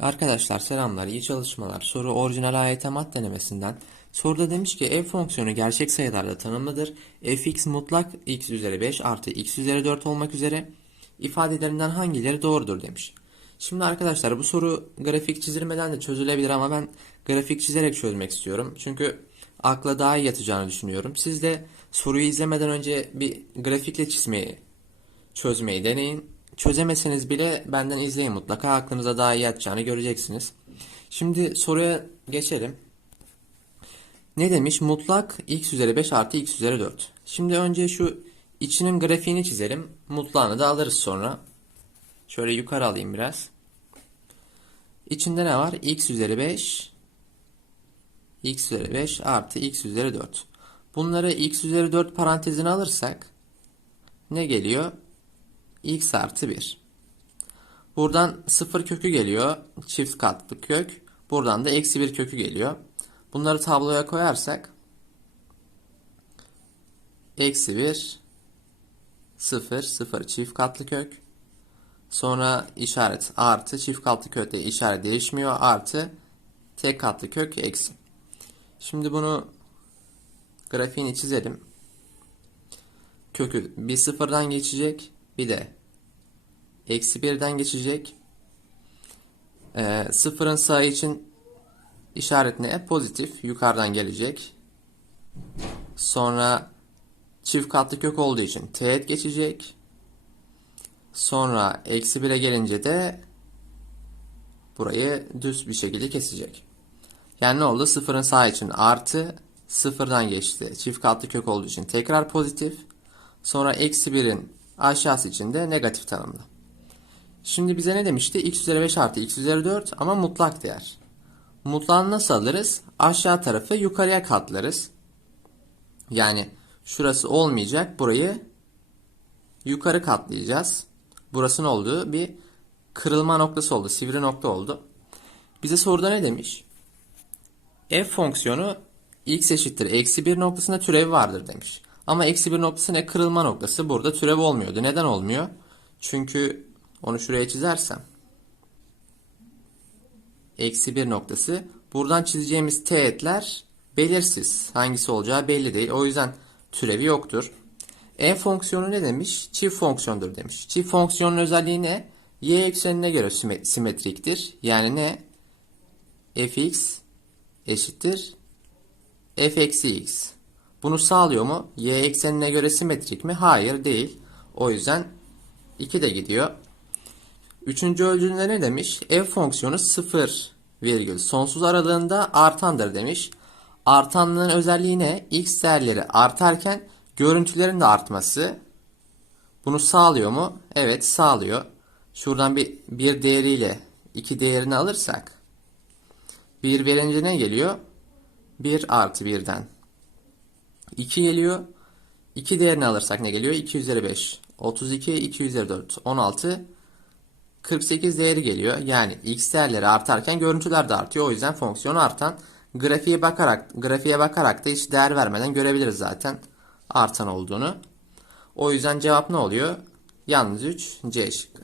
Arkadaşlar selamlar, iyi çalışmalar. Soru orijinal AYT mat denemesinden. Soruda demiş ki f fonksiyonu gerçek sayılarla tanımlıdır. fx mutlak x üzeri 5 artı x üzeri 4 olmak üzere ifadelerinden hangileri doğrudur demiş. Şimdi arkadaşlar bu soru grafik çizilmeden de çözülebilir ama ben grafik çizerek çözmek istiyorum. Çünkü akla daha iyi yatacağını düşünüyorum. Siz de soruyu izlemeden önce bir grafikle çizmeyi çözmeyi deneyin. Çözemeseniz bile benden izleyin mutlaka aklınıza daha iyi yatacağını göreceksiniz. Şimdi soruya geçelim. Ne demiş? Mutlak x üzeri 5 artı x üzeri 4. Şimdi önce şu içinin grafiğini çizelim. Mutlağını da alırız sonra. Şöyle yukarı alayım biraz. İçinde ne var? x üzeri 5 x üzeri 5 artı x üzeri 4. Bunları x üzeri 4 parantezine alırsak ne geliyor? X artı 1. Buradan 0 kökü geliyor. Çift katlı kök. Buradan da eksi 1 kökü geliyor. Bunları tabloya koyarsak eksi 1 0 0 çift katlı kök. Sonra işaret artı çift katlı kökte işaret değişmiyor. Artı tek katlı kök eksi. Şimdi bunu grafiğini çizelim. Kökü bir sıfırdan geçecek. Bir de eksi birden geçecek. Ee, sıfırın sağı için işaret ne? Pozitif. Yukarıdan gelecek. Sonra çift katlı kök olduğu için teğet geçecek. Sonra eksi 1'e gelince de burayı düz bir şekilde kesecek. Yani ne oldu? Sıfırın sağ için artı sıfırdan geçti. Çift katlı kök olduğu için tekrar pozitif. Sonra eksi 1'in aşağısı için de negatif tanımlı. Şimdi bize ne demişti? x üzeri 5 artı x üzeri 4 ama mutlak değer. Mutlağını nasıl alırız? Aşağı tarafı yukarıya katlarız. Yani şurası olmayacak. Burayı yukarı katlayacağız. Burası ne oldu? Bir kırılma noktası oldu. Sivri nokta oldu. Bize soruda ne demiş? f fonksiyonu x eşittir eksi 1 noktasında türevi vardır demiş. Ama eksi 1 noktası ne? Kırılma noktası. Burada türev olmuyordu. Neden olmuyor? Çünkü onu şuraya çizersem eksi 1 noktası. Buradan çizeceğimiz teğetler belirsiz. Hangisi olacağı belli değil. O yüzden türevi yoktur. f fonksiyonu ne demiş? Çift fonksiyondur demiş. Çift fonksiyonun özelliği ne? y eksenine göre simetriktir. Yani ne? fx eşittir f eksi x. Bunu sağlıyor mu? Y eksenine göre simetrik mi? Hayır değil. O yüzden 2 de gidiyor. Üçüncü ölçünde ne demiş? F fonksiyonu 0 virgül sonsuz aralığında artandır demiş. Artanlığın özelliği ne? X değerleri artarken görüntülerin de artması. Bunu sağlıyor mu? Evet sağlıyor. Şuradan bir, bir değeriyle iki değerini alırsak 1 verince ne geliyor? 1 artı 1'den 2 geliyor. 2 değerini alırsak ne geliyor? 2 üzeri 5. 32, 2 üzeri 4. 16. 48 değeri geliyor. Yani x değerleri artarken görüntüler de artıyor. O yüzden fonksiyonu artan. Grafiğe bakarak, grafiğe bakarak da hiç değer vermeden görebiliriz zaten artan olduğunu. O yüzden cevap ne oluyor? Yalnız 3 C şıkkı.